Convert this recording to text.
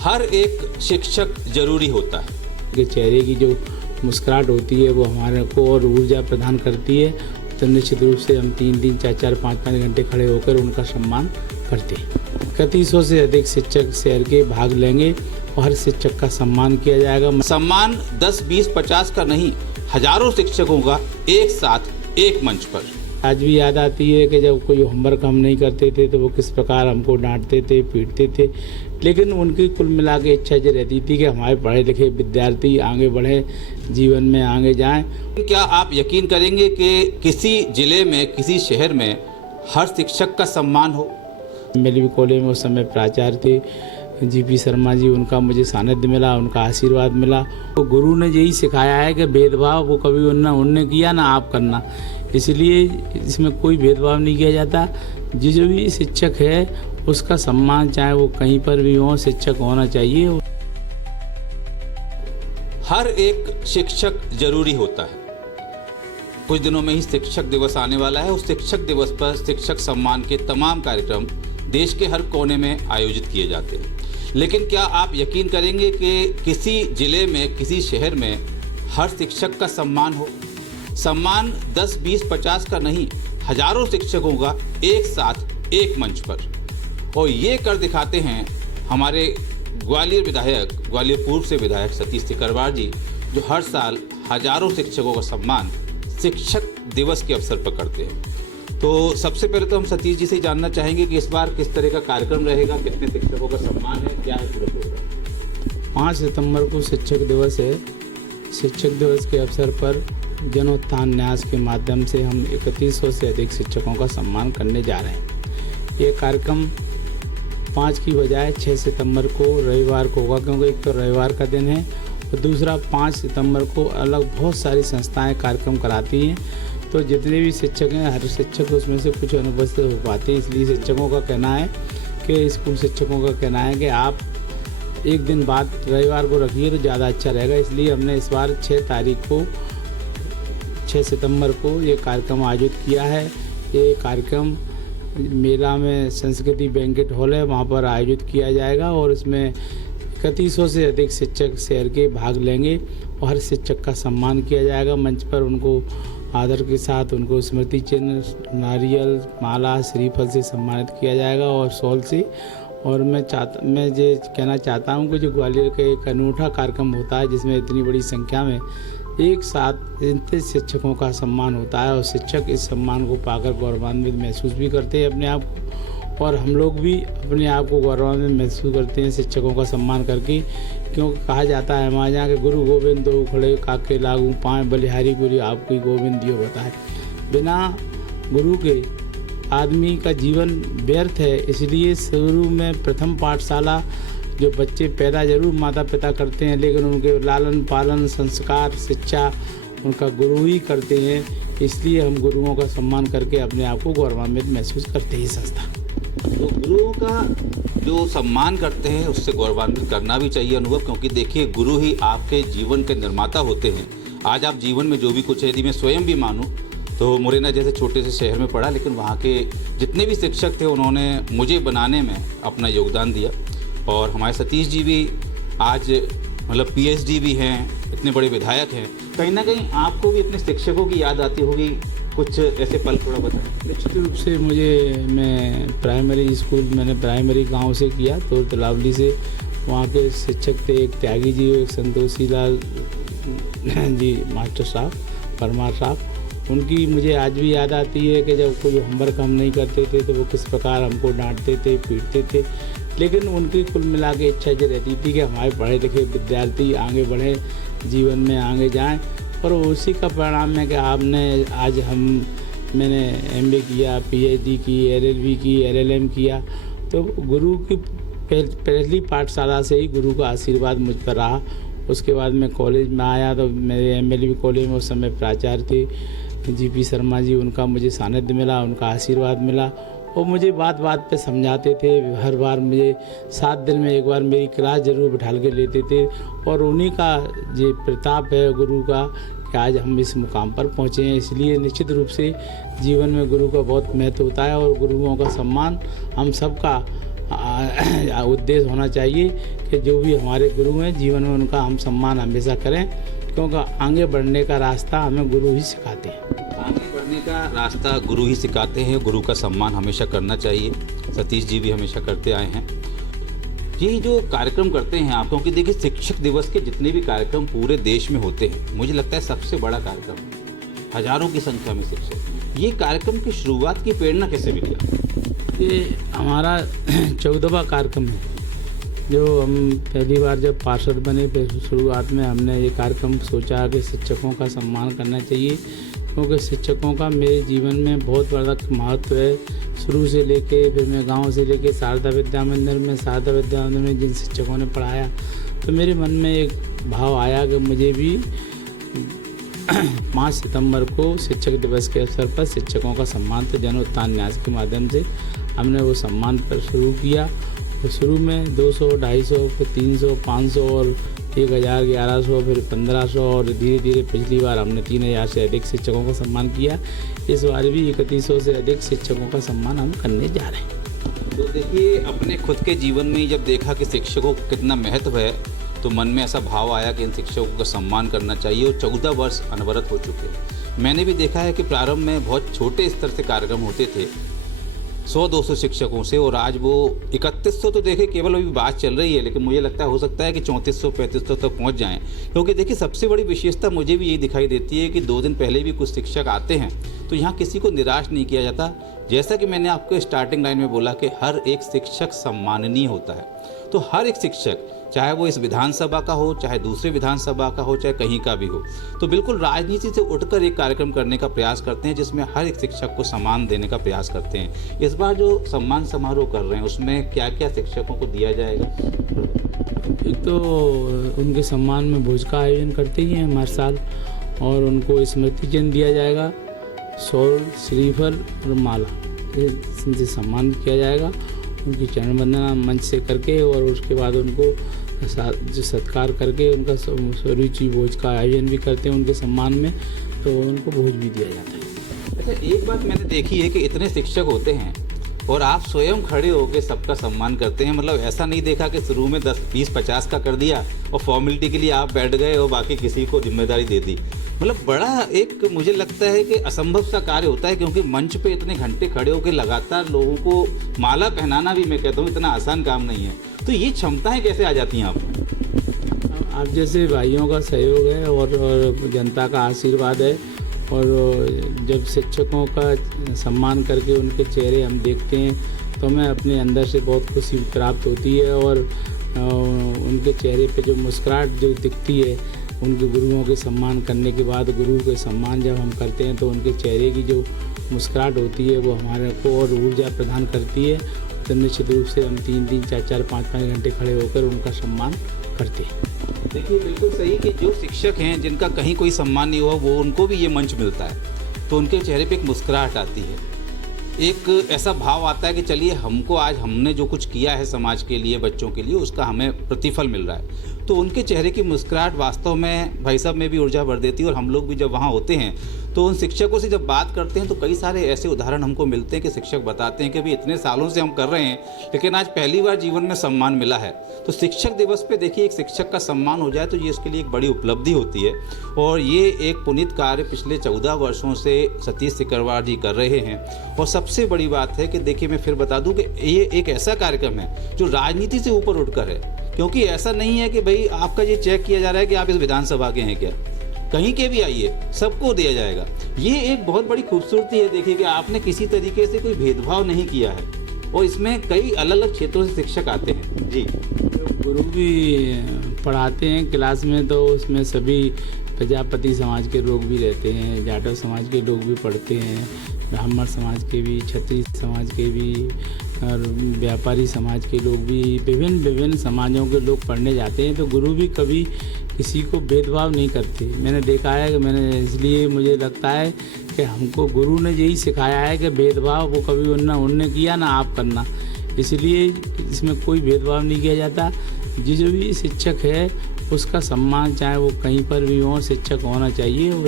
हर एक शिक्षक जरूरी होता है कि चेहरे की जो मुस्कुराहट होती है वो हमारे को और ऊर्जा प्रदान करती है। तो निश्चित रूप से हम 3-3, 4-4, 5-5 घंटे खड़े होकर उनका सम्मान करते हैं। 3100 से अधिक शिक्षक शहर के भाग लेंगे और हर शिक्षक का सम्मान किया जाएगा। सम्मान 10, 20, 50 का नहीं, हजारों शिक्षकों का एक साथ एक मंच पर। आज भी याद आती है कि जब कोई होमवर्क हम नहीं करते थे तो वो किस प्रकार हमको डांटते थे, पीटते थे, लेकिन उनकी कुल मिला के इच्छा ये रहती थी कि हमारे पढ़े लिखे विद्यार्थी आगे बढ़े, जीवन में आगे जाएं। क्या आप यकीन करेंगे कि किसी जिले में, किसी शहर में हर शिक्षक का सम्मान हो? एमएलवी कॉलेज में उस समय प्राचार्य थे जीपी शर्मा जी, उनका मुझे सानिध्य मिला, उनका आशीर्वाद मिला। तो गुरु ने यही सिखाया है कि भेदभाव वो कभी उनने किया ना आप करना, इसलिए इसमें कोई भेदभाव नहीं किया जाता। जो भी शिक्षक है उसका सम्मान चाहे वो कहीं पर भी हो, शिक्षक होना चाहिए। हर एक शिक्षक जरूरी होता है। कुछ दिनों में ही शिक्षक दिवस आने वाला है। उस शिक्षक दिवस पर शिक्षक सम्मान के तमाम कार्यक्रम देश के हर कोने में आयोजित किए जाते हैं, लेकिन क्या आप यकीन करेंगे कि किसी जिले में, किसी शहर में हर शिक्षक का सम्मान हो? सम्मान 10, 20, 50 का नहीं, हजारों शिक्षकों का एक साथ एक मंच पर। और ये कर दिखाते हैं हमारे ग्वालियर विधायक, ग्वालियर पूर्व से विधायक सतीश सिकरवार जी, जो हर साल हजारों शिक्षकों का सम्मान शिक्षक दिवस के अवसर पर करते हैं। तो सबसे पहले तो हम सतीश जी से जानना चाहेंगे कि इस बार किस तरह का कार्यक्रम रहेगा, कितने शिक्षकों का सम्मान है, क्या है पूरा प्रोग्राम? 5 सितंबर को शिक्षक दिवस है। शिक्षक दिवस के अवसर पर जनोत्थान न्यास के माध्यम से हम 3100 से अधिक शिक्षकों का सम्मान करने जा रहे हैं। ये कार्यक्रम 5 की बजाय 6 सितंबर को रविवार को होगा, क्योंकि एक तो रविवार का दिन है और दूसरा 5 सितंबर को अलग बहुत सारी संस्थाएं कार्यक्रम कराती हैं। तो जितने भी शिक्षक हैं, हर शिक्षक उसमें से कुछ अनुपस्थित हो पाते हैं। इसलिए शिक्षकों का कहना है कि स्कूल शिक्षकों का कहना है कि आप एक दिन बाद रविवार को रखिए तो ज़्यादा अच्छा रहेगा। इसलिए हमने इस बार 6 सितंबर को ये कार्यक्रम आयोजित किया है। ये कार्यक्रम मेला में संस्कृति बैंकेट हॉल है, वहाँ पर आयोजित किया जाएगा और इसमें 3100 से अधिक शिक्षक शहर के भाग लेंगे और हर शिक्षक का सम्मान किया जाएगा। मंच पर उनको आदर के साथ उनको स्मृति चिन्ह, नारियल, माला, श्रीफल से सम्मानित किया जाएगा और शॉल से। और मैं ये कहना चाहता हूँ कि जो ग्वालियर का एक अनूठा कार्यक्रम होता है जिसमें इतनी बड़ी संख्या में एक साथ इतने शिक्षकों का सम्मान होता है और शिक्षक इस सम्मान को पाकर गौरवान्वित महसूस भी करते हैं अपने आप को, और हम लोग भी अपने आप को गौरवान्वित महसूस करते हैं शिक्षकों का सम्मान करके। क्योंकि कहा जाता है हमारे यहाँ के गुरु गोविंद दो खड़े काके लागू पाँव, बलिहारी गुरु आपको गोविंद दियो बताए। बिना गुरु के आदमी का जीवन व्यर्थ है। इसलिए शुरू में प्रथम पाठशाला जो बच्चे पैदा जरूर माता पिता करते हैं, लेकिन उनके लालन पालन, संस्कार, शिक्षा उनका गुरु ही करते हैं। इसलिए हम गुरुओं का सम्मान करके अपने आप को गौरवान्वित महसूस करते हैं संस्था। तो गुरुओं का जो सम्मान करते हैं उससे गौरवान्वित करना भी चाहिए अनुभव, क्योंकि देखिए गुरु ही आपके जीवन के निर्माता होते हैं। आज आप जीवन में जो भी कुछ है, यदि मैं स्वयं भी मानूं तो मुरैना जैसे छोटे से शहर में पढ़ा, लेकिन वहाँ के जितने भी शिक्षक थे उन्होंने मुझे बनाने में अपना योगदान दिया। और हमारे सतीश जी भी आज मतलब PhD भी हैं, इतने बड़े विधायक हैं। कहीं ना कहीं आपको भी अपने शिक्षकों की याद आती होगी, कुछ ऐसे पल थोड़ा बताएं। निश्चित रूप से मैं प्राइमरी स्कूल मैंने प्राइमरी गांव से किया, तो तलावली से। वहाँ के शिक्षक थे एक त्यागी जी, एक संतोषी लाल जी मास्टर साहब, परमार साहब। उनकी मुझे आज भी याद आती है कि जब कोई होमवर्क हम नहीं करते थे तो वो किस प्रकार हमको डांटते थे, पीटते थे, लेकिन उनकी कुल मिला के इच्छा ये रहती थी कि हमारे पढ़े लिखे विद्यार्थी आगे बढ़ें, जीवन में आगे जाएं। और उसी का परिणाम है कि मैंने MA किया, PhD की, LLB की, LLM किया। तो गुरु की पहली पाठशाला से ही गुरु का आशीर्वाद मुझ पर रहा। उसके बाद मैं कॉलेज में आया तो मेरे MLB कॉलेज में उस समय प्राचार्य थे GP शर्मा जी, उनका मुझे सानिध्य मिला, उनका आशीर्वाद मिला। और मुझे बात बात पे समझाते थे। हर बार मुझे 7 दिन में एक बार मेरी क्लास ज़रूर बिठा के लेते थे। और उन्हीं का ये प्रताप है गुरु का कि आज हम इस मुकाम पर पहुँचे हैं। इसलिए निश्चित रूप से जीवन में गुरु का बहुत महत्व होता है और गुरुओं का सम्मान हम सबका उद्देश्य होना चाहिए कि जो भी हमारे गुरु हैं जीवन में उनका हम सम्मान हमेशा करें, क्योंकि आगे बढ़ने का रास्ता हमें गुरु ही सिखाते हैं। आगे बढ़ने का रास्ता गुरु ही सिखाते हैं, गुरु का सम्मान हमेशा करना चाहिए। सतीश जी भी हमेशा करते आए हैं। ये जो कार्यक्रम करते हैं आप, क्योंकि देखिए शिक्षक दिवस के जितने भी कार्यक्रम पूरे देश में होते हैं, मुझे लगता है सबसे बड़ा कार्यक्रम है, हजारों की संख्या में शिक्षक। ये कार्यक्रम की शुरुआत की प्रेरणा कैसे मिली? ये हमारा 14वां कार्यक्रम है, जो हम पहली बार जब पार्षद बने फिर शुरुआत में हमने ये कार्यक्रम सोचा कि शिक्षकों का सम्मान करना चाहिए, क्योंकि शिक्षकों का मेरे जीवन में बहुत बड़ा महत्व है। शुरू से लेके फिर मैं गांव से लेके शारदा विद्या मंदिर में जिन शिक्षकों ने पढ़ाया, तो मेरे मन में एक भाव आया कि मुझे भी 5 सितंबर को शिक्षक दिवस के अवसर पर शिक्षकों का सम्मान, तो जन उत्थान न्यास के माध्यम से हमने वो सम्मान पर शुरू किया। तो शुरू में 200, 250, फिर 300, 500 और 1000, 1100, फिर 1500 और धीरे धीरे पिछली बार हमने 3000 से अधिक शिक्षकों का सम्मान किया। इस बार भी 3100 से अधिक शिक्षकों का सम्मान हम करने जा रहे हैं। तो देखिए, अपने खुद के जीवन में जब देखा कि शिक्षकों को कितना महत्व है, तो मन में ऐसा भाव आया कि इन शिक्षकों का सम्मान करना चाहिए। और 14 वर्ष अनवरत हो चुके हैं। मैंने भी देखा है कि प्रारंभ में बहुत छोटे स्तर से कार्यक्रम होते थे, 100-200 शिक्षकों से, और आज वो 3100 तो देखे केवल अभी बात चल रही है, लेकिन मुझे लगता है हो सकता है कि 3400-3500 तक पहुंच जाएं। क्योंकि देखिए सबसे बड़ी विशेषता मुझे भी यही दिखाई देती है कि 2 दिन पहले भी कुछ शिक्षक आते हैं, तो यहाँ किसी को निराश नहीं किया जाता। जैसा कि मैंने आपको स्टार्टिंग लाइन में बोला कि हर एक शिक्षक सम्माननीय होता है, तो हर एक शिक्षक, चाहे वो इस विधानसभा का हो, चाहे दूसरे विधानसभा का हो, चाहे कहीं का भी हो, तो बिल्कुल राजनीति से उठकर एक कार्यक्रम करने का प्रयास करते हैं, जिसमें हर एक शिक्षक को सम्मान देने का प्रयास करते हैं। इस बार जो सम्मान समारोह कर रहे हैं, उसमें क्या क्या शिक्षकों को दिया जाएगा? एक तो उनके सम्मान में भोज का आयोजन करते ही हैं हर साल, और उनको स्मृति चिन्ह दिया जाएगा, शॉल, श्रीफल और माला, इनसे सम्मान किया जाएगा। उनकी चरण वंदना मंच से करके, और उसके बाद उनको जो सत्कार करके उनका स्वरुचि भोज का आयोजन भी करते हैं उनके सम्मान में, तो उनको भोज भी दिया जाता है। अच्छा, एक बात मैंने देखी है कि इतने शिक्षक होते हैं और आप स्वयं खड़े होकर सबका सम्मान करते हैं। मतलब ऐसा नहीं देखा कि शुरू में 10, 20, 50 का कर दिया और फॉर्मेलिटी के लिए आप बैठ गए और बाकी किसी को जिम्मेदारी दे दी। मतलब बड़ा एक मुझे लगता है कि असंभव सा कार्य होता है, क्योंकि मंच पे इतने घंटे खड़े होकर लगातार लोगों को माला पहनाना भी, मैं कहता हूँ, इतना आसान काम नहीं है। तो ये क्षमताएं कैसे आ जाती हैं आपको? आप जैसे भाइयों का सहयोग है और जनता का आशीर्वाद है, और जब शिक्षकों का सम्मान करके उनके चेहरे हम देखते हैं, तो हमें अपने अंदर से बहुत खुशी प्राप्त होती है। और उनके चेहरे पे जो मुस्कुराहट जो दिखती है, उनके गुरुओं के सम्मान करने के बाद, गुरु के सम्मान जब हम करते हैं, तो उनके चेहरे की जो मुस्कुराहट होती है वो हमारे को और ऊर्जा प्रदान करती है। तो निश्चित रूप से हम 3-3, 4-4, 5-5 घंटे खड़े होकर उनका सम्मान करते हैं। देखिए, बिल्कुल सही कि जो शिक्षक हैं जिनका कहीं कोई सम्मान नहीं हुआ, वो उनको भी ये मंच मिलता है, तो उनके चेहरे पे एक मुस्कुराहट आती है, एक ऐसा भाव आता है कि चलिए हमको आज हमने जो कुछ किया है समाज के लिए, बच्चों के लिए, उसका हमें प्रतिफल मिल रहा है। तो उनके चेहरे की मुस्कुराहट वास्तव में भाई साहब में भी ऊर्जा भर देती है। और हम लोग भी जब वहाँ होते हैं तो उन शिक्षकों से जब बात करते हैं, तो कई सारे ऐसे उदाहरण हमको मिलते हैं कि शिक्षक बताते हैं कि भाई इतने सालों से हम कर रहे हैं, लेकिन आज पहली बार जीवन में सम्मान मिला है। तो शिक्षक दिवस पे देखिए एक शिक्षक का सम्मान हो जाए तो ये उसके लिए एक बड़ी उपलब्धि होती है। और ये एक पुनीत कार्य पिछले 14 वर्षों से सतीश सिकरवार जी कर रहे हैं। और सबसे बड़ी बात है कि देखिए, मैं फिर बता दूं कि ये एक ऐसा कार्यक्रम है जो राजनीति से ऊपर उठकर है, क्योंकि ऐसा नहीं है कि भाई आपका ये चेक किया जा रहा है कि आप इस विधानसभा के हैं क्या, कहीं के भी आइए, सबको दिया जाएगा। ये एक बहुत बड़ी खूबसूरती है। देखिए कि आपने किसी तरीके से कोई भेदभाव नहीं किया है, और इसमें कई अलग अलग क्षेत्रों से शिक्षक आते हैं। जी, गुरु भी पढ़ाते हैं क्लास में, तो उसमें सभी प्रजापति समाज के लोग भी रहते हैं, जाटव समाज के लोग भी पढ़ते हैं, ब्राह्मण समाज के भी, क्षत्रिय समाज के भी, और व्यापारी समाज के लोग भी, विभिन्न समाजों के लोग पढ़ने जाते हैं। तो गुरु भी कभी किसी को भेदभाव नहीं करते। मैंने देखा है कि इसलिए मुझे लगता है कि हमको गुरु ने यही सिखाया है कि भेदभाव वो कभी उनने किया ना आप करना, इसलिए इसमें कोई भेदभाव नहीं किया जाता। जो भी शिक्षक है उसका सम्मान, चाहे वो कहीं पर भी हो, शिक्षक होना चाहिए। वो